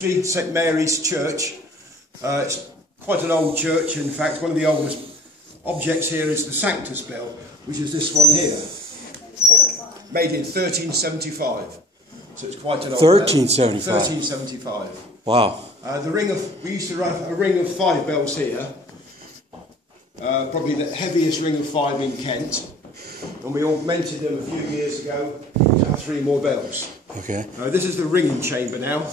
St Mary's Church. It's quite an old church. In fact, one of the oldest objects here is the Sanctus bell, which is this one here, made in 1375. So it's quite an old 1375. bell. 1375. Wow. We used to run a ring of 5 bells here. Probably the heaviest ring of 5 in Kent. And we augmented them a few years ago to have 3 more bells. Okay. This is the ringing chamber now.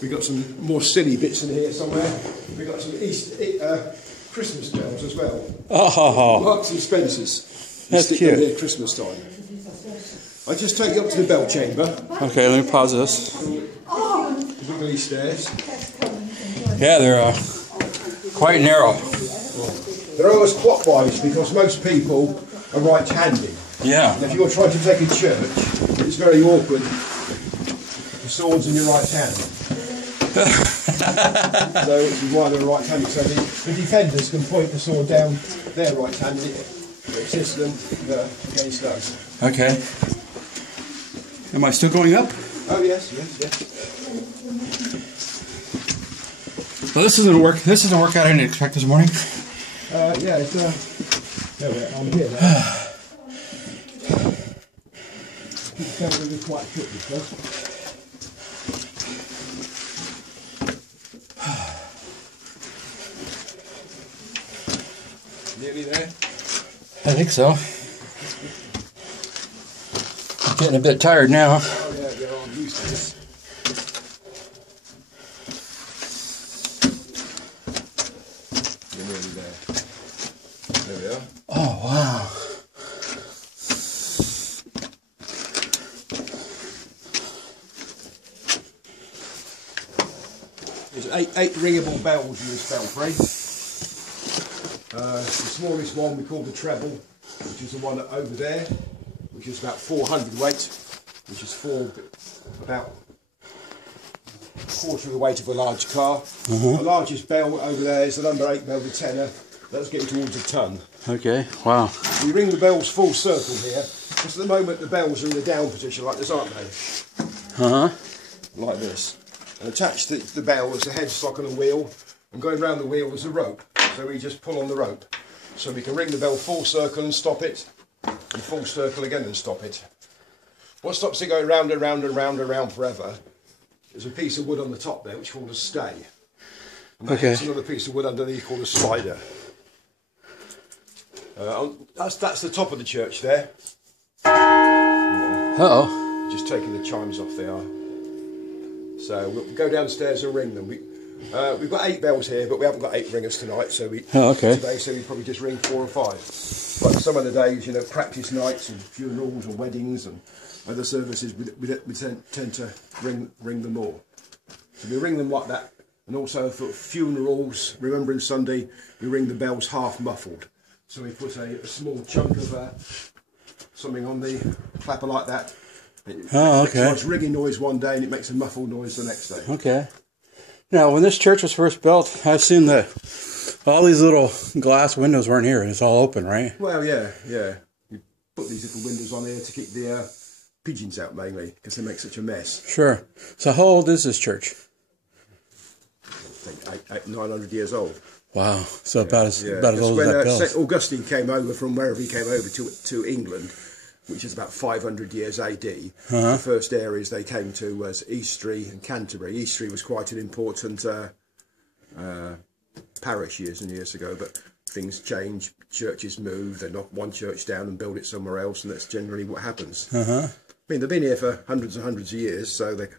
We've got some more silly bits in here somewhere. We've got some Christmas bells as well. Oh, Marks and Spencer's. That's stick cute. them here at Christmas time. I'll just take you up to the bell chamber. okay, let me pause this. Look at these stairs. Yeah, they're quite narrow. They're always clockwise because most people are right-handed. Yeah. And if you're trying to take a church, it's very awkward. The sword's in your right hand. So this is why they're right-handed. So the defenders can point the sword down their right hand and it assists them against us. Okay. Am I still going up? Oh yes. Well, this isn't work. This isn't a workout I didn't expect this morning. Yeah, it's there we are. I'm here now. It's going to be quite quick this stuff. Nearly there? I think so. I'm getting a bit tired now. Oh yeah, you're all used to this. You're nearly there. There we are. Oh, wow. There's eight ringable bells in this belfry. The smallest one we call the treble, which is the one over there, which is about 400 weight, which is about a quarter of the weight of a large car. The largest bell over there is the number 8 bell, the tenor. That's getting towards a ton. Okay, wow. We ring the bells full circle here, because at the moment the bells are in a down position like this, aren't they? Like this. And attached to the bell is a headstock and a wheel, and going round the wheel is a rope. So we just pull on the rope. So we can ring the bell full circle and stop it, and full circle again and stop it. What stops it going round and round and round and round forever is a piece of wood on the top there, which is called a stay. And that's another piece of wood underneath called a slider. That's the top of the church there. Uh-oh. Just taking the chimes off they are. So we'll go downstairs and ring them. We've got 8 bells here, but we haven't got 8 ringers tonight. So today, so we probably just ring 4 or 5. Like some of the days, you know, practice nights and funerals and weddings and other services, we tend to ring them all. So we ring them like that. And also for funerals, Remembering Sunday, we ring the bells half muffled. So we put a small chunk of something on the clapper like that. It makes a nice ringing noise one day and it makes a muffled noise the next day. Okay. Now, when this church was first built, I've seen all these little glass windows weren't here, and it's all open, right? Well, yeah. You put these little windows on here to keep the pigeons out mainly, because they make such a mess. Sure. So how old is this church? I think 900 years old. Wow. So about as old as that when built. St Augustine came over from wherever he came over to England, which is about 500 years AD. The first areas they came to was Eastry and Canterbury. Eastry was quite an important parish years and years ago, but things change, churches move, they knock one church down and build it somewhere else, and that's generally what happens. I mean, they've been here for hundreds and hundreds of years, so they're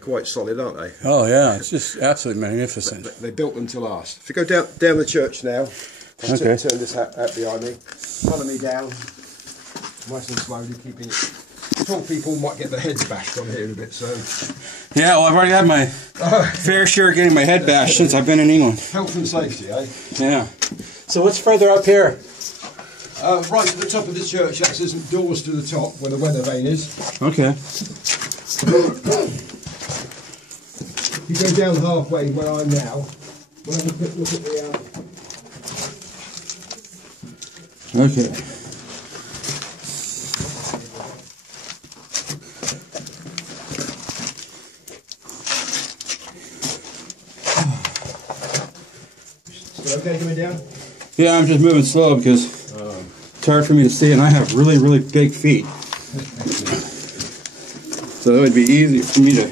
quite solid, aren't they? Oh yeah, it's just absolutely magnificent. They built them to last. If you go down the church now, just turn this out behind me, follow me down. Nice and slowly, keeping it. Tall people might get their heads bashed on here a bit, so. Yeah, well, I've already had my fair share of getting my head bashed since I've been in England. Health and safety, eh? Yeah. So what's further up here? Right at the top of the church, there's some doors to the top where the weather vane is. Okay. You go down halfway where I'm now. We'll have a quick look at the. Okay. Okay, coming down? Yeah, I'm just moving slow because it's hard for me to see, and I have really, really big feet. So it would be easy for me to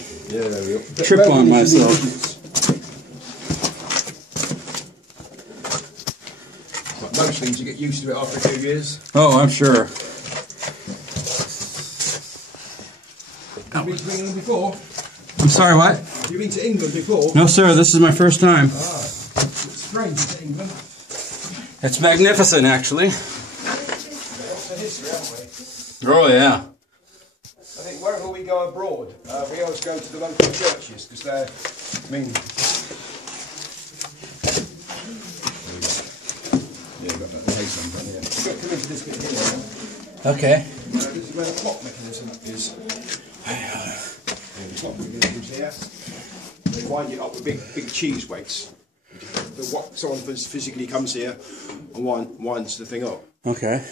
trip on myself. Like most things, you get used to it after a few years. Oh, I'm sure. Have you been to England before? I'm sorry, what? Have you been to England before? No, sir, this is my first time. It's strange to England. It's magnificent, actually. Oh, yeah. I think wherever we go abroad, we always go to the local churches because they're, I mean... Yeah, we've got that hay somewhere here. You've got to come into this bit here. Okay. This is where the clock mechanism is. The clock mechanism is here. They wind it up with big cheese weights. Someone physically comes here and winds the thing up. Okay.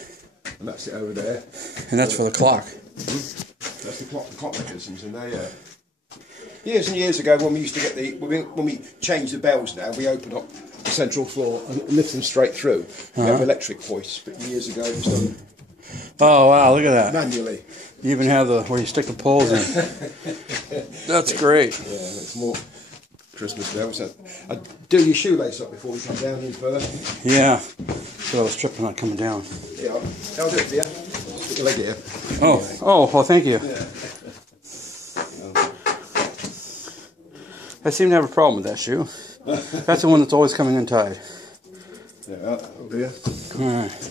And that's it over there. And that's for the clock. That's the clock mechanisms in there, yeah. Years and years ago, when we used to get when we changed the bells now, we open up the central floor and lift them straight through. We have electric hoists, but years ago it was done oh, wow, look at that. manually. You even have where you stick the poles in. That's great. Yeah, it's more Christmas bells. I do your shoelace up before we come down any further. Yeah. So I was tripping on coming down. Yeah, I'll do it for you. Put your leg here. Oh, well, thank you. Yeah. I seem to have a problem with that shoe. That's the one that's always coming untied. Yeah, that'll do you. Alright.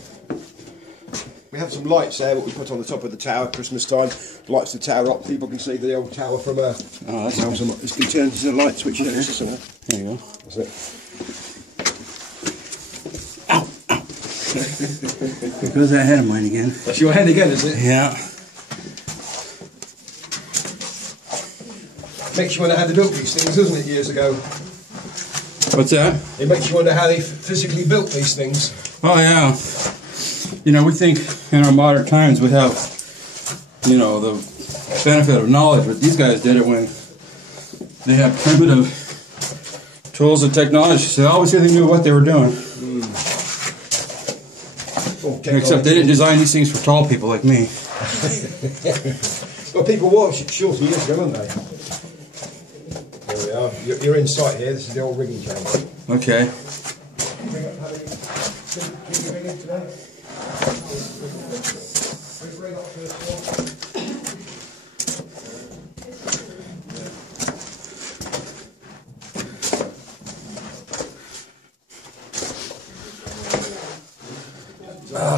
We have some lights there, what we put on the top of the tower Christmas time. Lights the tower up. People can see the old tower from a. Oh, that's nice. This can turn to the light switch. Okay. There you go. That's it. Ow! Ow! There goes that hand of mine again. That's your hand again, is it? Yeah. Makes you wonder how they built these things, doesn't it, years ago? What's that? It makes you wonder how they physically built these things. Oh, yeah. You know, we think in our modern times we have, you know, the benefit of knowledge, but these guys did it when they had primitive tools and technology, so obviously they knew what they were doing. Except they didn't design these things for tall people like me. Well, people were shorter years ago, weren't they? There we are. You're in sight here. This is the old rigging chamber. Okay.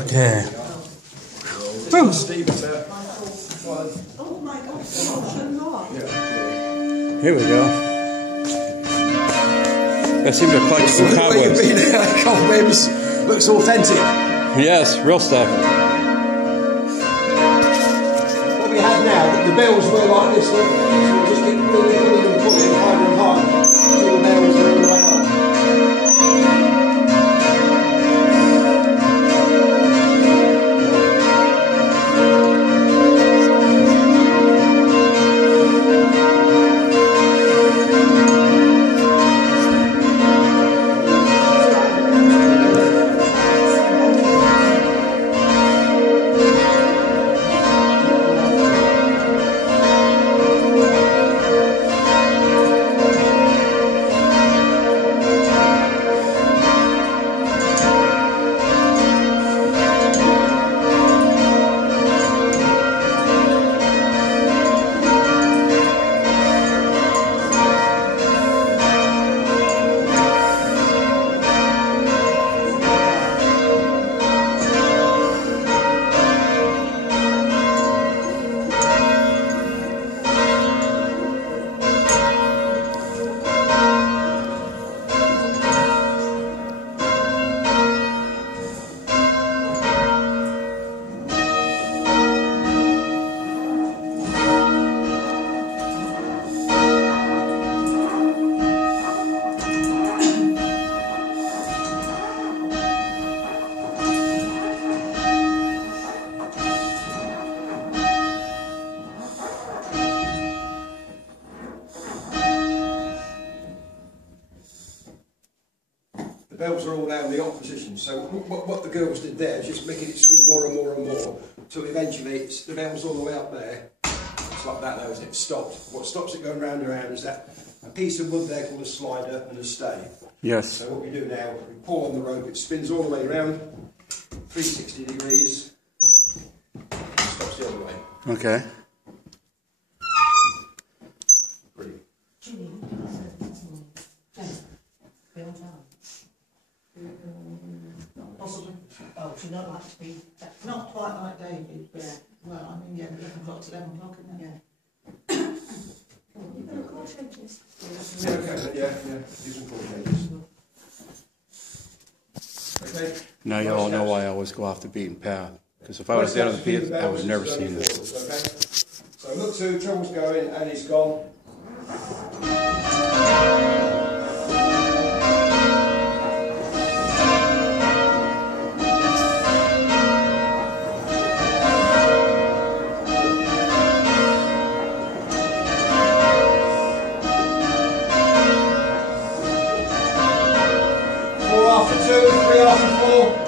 Okay. Oh my gosh, Here we go. I seem to have collected some cobwebs. Cobwebs. Looks authentic. Yes, real stuff. What we have now, the bells were like this. So we just keep pulling and pulling harder and harder until the bells are all the way up. bells are all now in the off position. So what the girls did there is just making it swing more and more and more until eventually the bell's all the way up there. It's like that though, isn't it? It stopped. What stops it going round and round is that a piece of wood there called a slider and a stay. Yes. So what we do now, we pull on the rope, it spins all the way around, 360 degrees, stops the other way. Okay. Brilliant. Possibly. Oh, she'd not like to be. Not quite like David, but yeah. Well, I mean, yeah, 11 o'clock to 11 o'clock, isn't it? Yeah. You've got a call changes. Yeah, okay, yeah, do some call changes. Okay. Now you all know why I always go off the beaten path. Because if I was down on the pit, I would have never seen this. Okay. So look to trouble's going and he's gone. 4 after 2, 3 after 4.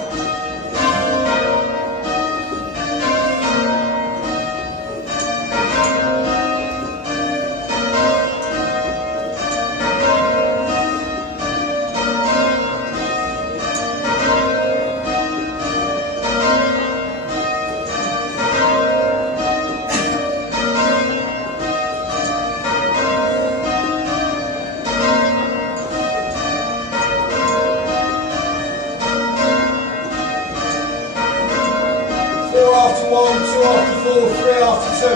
After 1, 2 after 4, 3 after 2.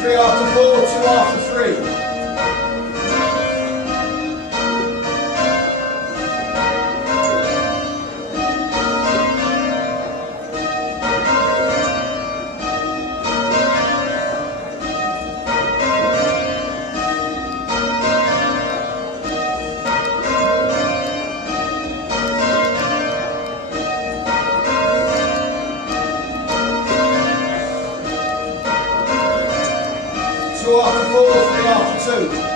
Three after 4, 2 after 3. 2 after 4, 3 after 2.